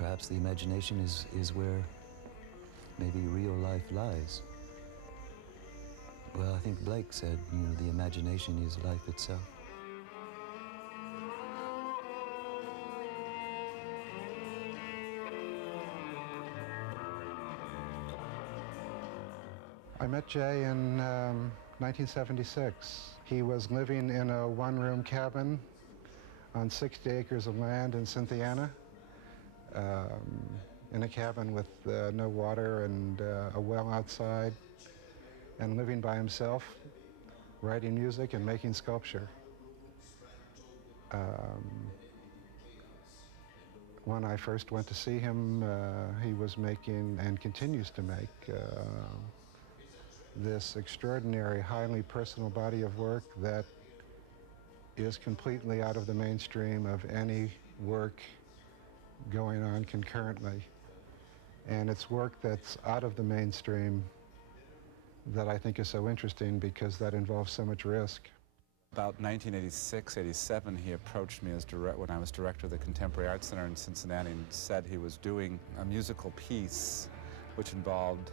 perhaps the imagination is where maybe real life lies. Well, I think Blake said, you know, the imagination is life itself. I met Jay in 1976. He was living in a one-room cabin on 60 acres of land in Cynthiana, in a cabin with no water and a well outside, and living by himself, writing music and making sculpture. When I first went to see him, he was making, and continues to make, this extraordinary, highly personal body of work that is completely out of the mainstream of any work going on concurrently. And it's work that's out of the mainstream that I think is so interesting because that involves so much risk. About 1986, 87, he approached me as when I was director of the Contemporary Arts Center in Cincinnati and said he was doing a musical piece which involved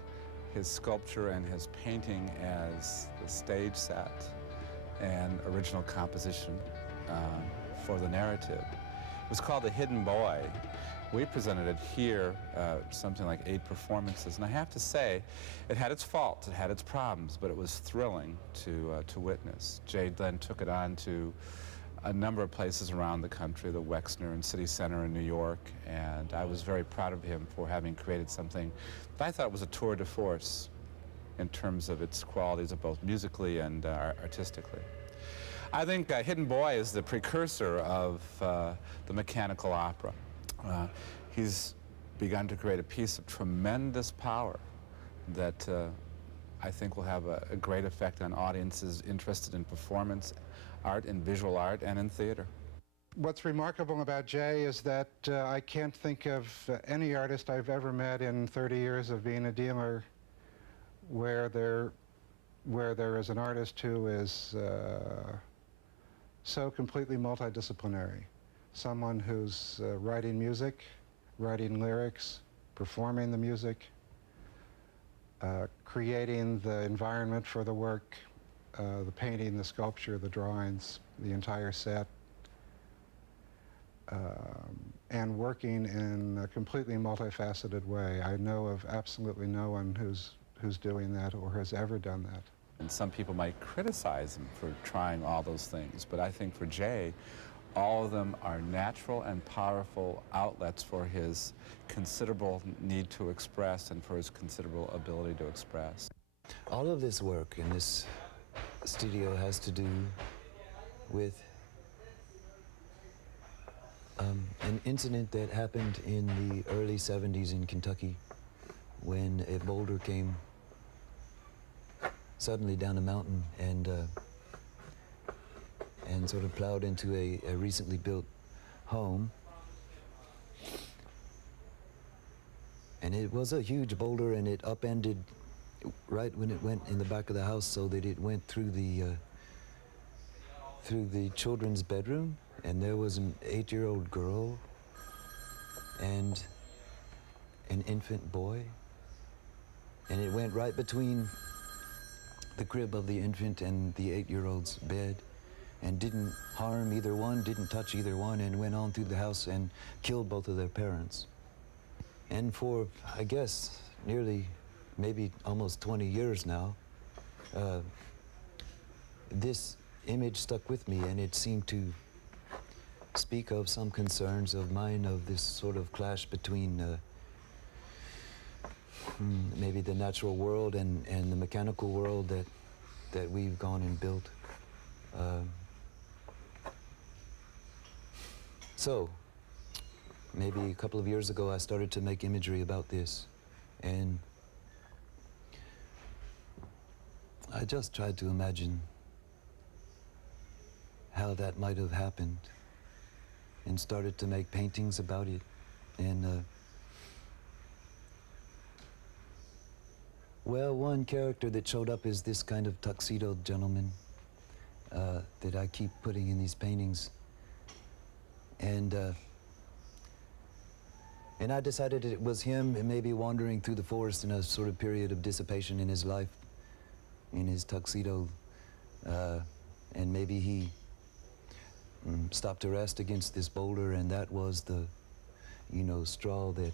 his sculpture and his painting as the stage set and original composition for the narrative. It was called The Hidden Boy. We presented it here, something like 8 performances, and I have to say, it had its faults, it had its problems, but it was thrilling to witness. Jay then took it on to a number of places around the country, the Wexner and City Center in New York, and I was very proud of him for having created something that I thought was a tour de force in terms of its qualities of both musically and artistically. I think Hidden Boy is the precursor of the mechanical opera. He's begun to create a piece of tremendous power that I think will have a great effect on audiences interested in performance art, in visual art, and in theater. What's remarkable about Jay is that I can't think of any artist I've ever met in 30 years of being a dealer where there is an artist who is so completely multidisciplinary. Someone who's writing music, writing lyrics, performing the music, creating the environment for the work, the painting, the sculpture, the drawings, the entire set, and working in a completely multifaceted way. I know of absolutely no one who's doing that or has ever done that. And some people might criticize him for trying all those things, but I think for Jay, all of them are natural and powerful outlets for his considerable need to express and for his considerable ability to express. All of this work in this studio has to do with an incident that happened in the early 70s in Kentucky when a boulder came suddenly down a mountain and sort of plowed into a recently built home. And it was a huge boulder, and it upended right when it went in the back of the house, so that it went through the children's bedroom, and there was an 8-year-old girl and an infant boy, and it went right between the crib of the infant and the 8-year-old's bed, and didn't harm either one, didn't touch either one, and went on through the house and killed both of their parents. And for, I guess, nearly, maybe almost 20 years now, this image stuck with me, and it seemed to speak of some concerns of mine of this sort of clash between maybe the natural world and the mechanical world that we've gone and built. So, maybe a couple of years ago I started to make imagery about this, and I just tried to imagine how that might have happened and started to make paintings about it. And well, one character that showed up is this kind of tuxedoed gentleman that I keep putting in these paintings. And And I decided it was him, and maybe wandering through the forest in a sort of period of dissipation in his life, in his tuxedo, and maybe he stopped to rest against this boulder, and that was the, straw that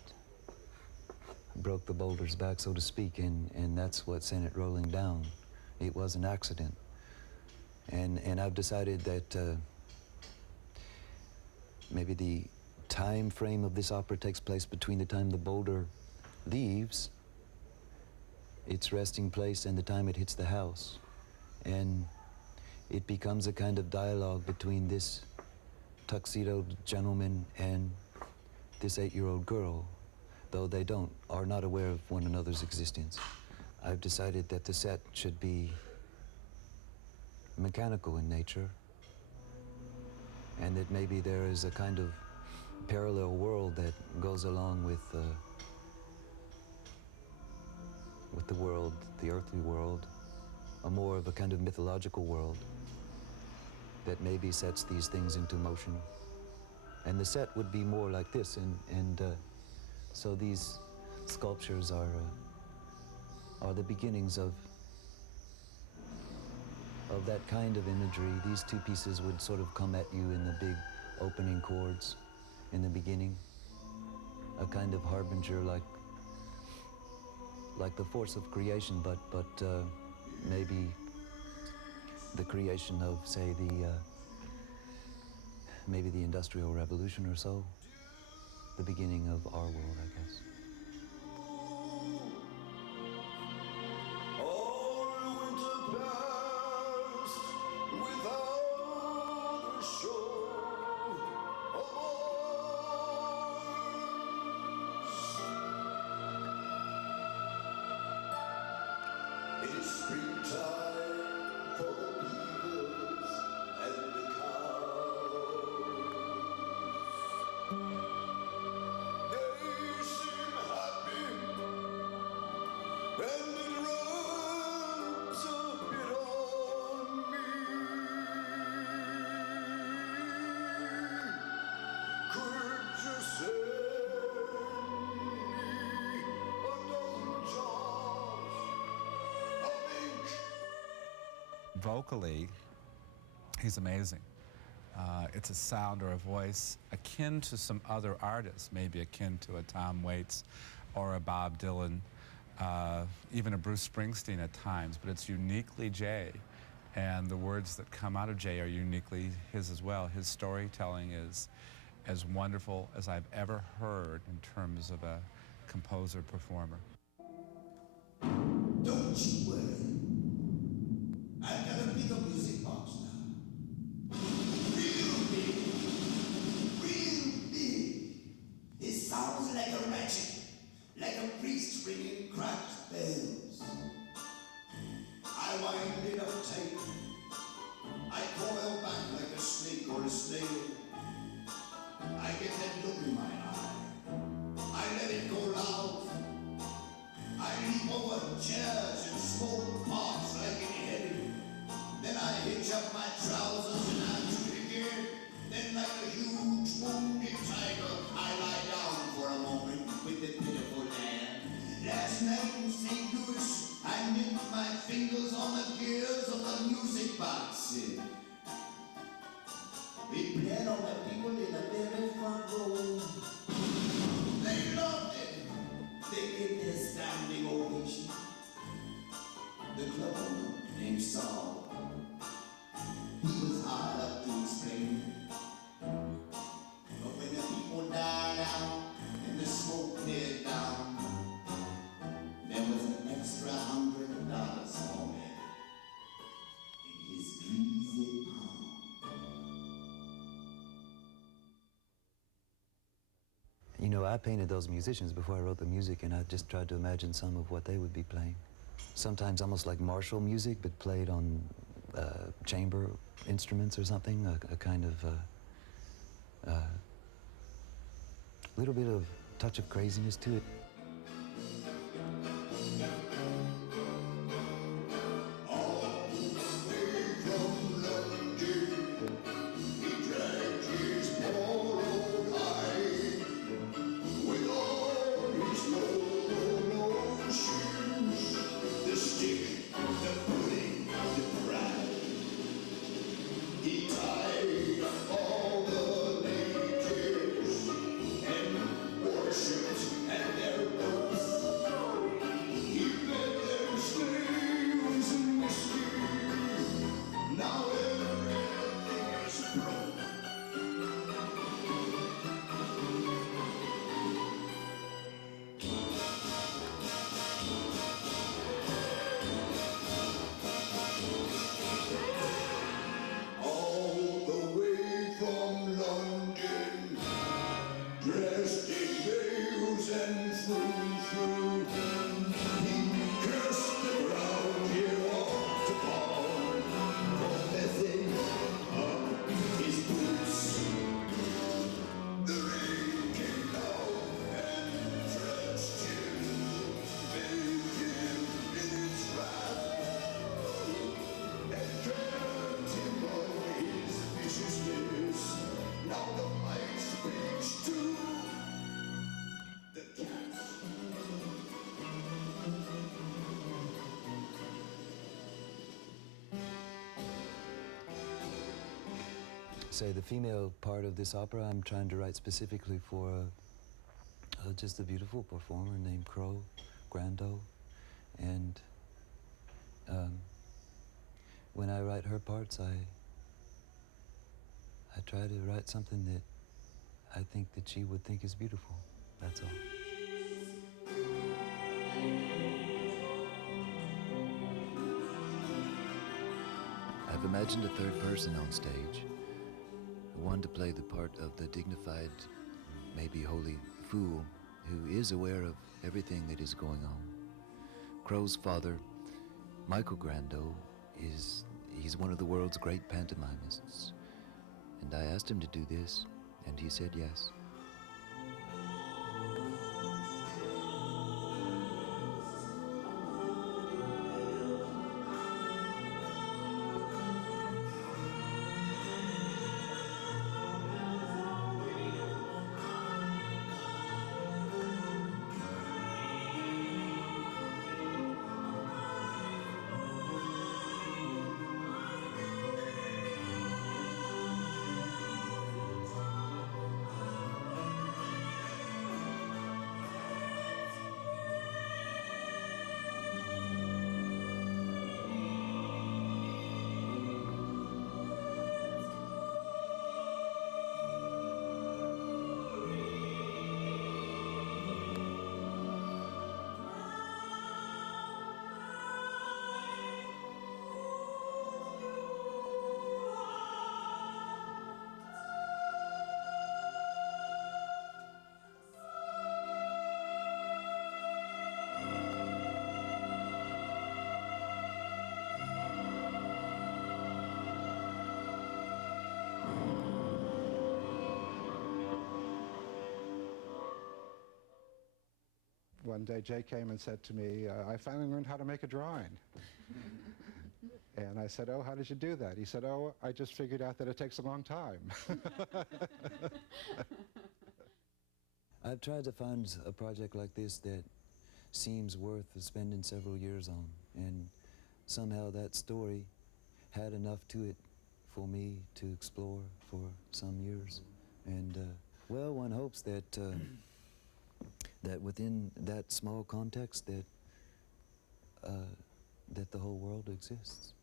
broke the boulder's back, so to speak, and that's what sent it rolling down. It was an accident. And I've decided that maybe the time frame of this opera takes place between the time the boulder leaves its resting place and the time it hits the house. And it becomes a kind of dialogue between this tuxedoed gentleman and this 8-year-old girl, though they are not aware of one another's existence. I've decided that the set should be mechanical in nature, and that maybe there is a kind of parallel world that goes along with the world, the earthly world, a more of a kind of mythological world that maybe sets these things into motion. And the set would be more like this, and so these sculptures are the beginnings of that kind of imagery. These two pieces would sort of come at you in the big opening chords in the beginning, a kind of harbinger like the force of creation, but maybe the creation of, say, maybe the Industrial Revolution or so, the beginning of our world, I guess. Vocally, he's amazing. It's a sound or a voice akin to some other artists, maybe akin to a Tom Waits or a Bob Dylan, even a Bruce Springsteen at times, but it's uniquely Jay. And the words that come out of Jay are uniquely his as well. His storytelling is as wonderful as I've ever heard in terms of a composer-performer. Don't you worry. I've got a bigger music box now. Real big. Real big. It sounds like a ratchet, like a priest ringing cracked bells. I wind it up tight. I coil back like a snake or a snail. I get that look in my eye. I let it go loud. I leap over chairs and smoke pots like an idiot. Then I hitch up my trousers and I do it again. Then like a huge wounded tiger, I lie down for a moment with the pitiful land. Last night in St. Louis, I nipped my fingers on the gears of the music box. We played on the people in the very front row. They loved it. They gave their standing ovation. The club owner named Saul, he was hard up to explain. But when the people died out and the smoke cleared down, there was an extra $100 for me in his greasy palm. I painted those musicians before I wrote the music, and I just tried to imagine some of what they would be playing. Sometimes almost like martial music, but played on chamber instruments or something, a kind of little bit of touch of craziness to it. With say the female part of this opera I'm trying to write specifically for just a beautiful performer named Grando. And when I write her parts, I try to write something that I think that she would think is beautiful. That's all. I've imagined a third person on stage, one to play the part of the dignified, maybe holy fool who is aware of everything that is going on. Crow's father, Michael Grando, he's one of the world's great pantomimists. And I asked him to do this, and he said yes. One day Jay came and said to me, I finally learned how to make a drawing. And I said, oh, how did you do that? He said, oh, I just figured out that it takes a long time. I've tried to find a project like this that seems worth spending several years on, and somehow that story had enough to it for me to explore for some years. And well, one hopes that that within that small context that that the whole world exists.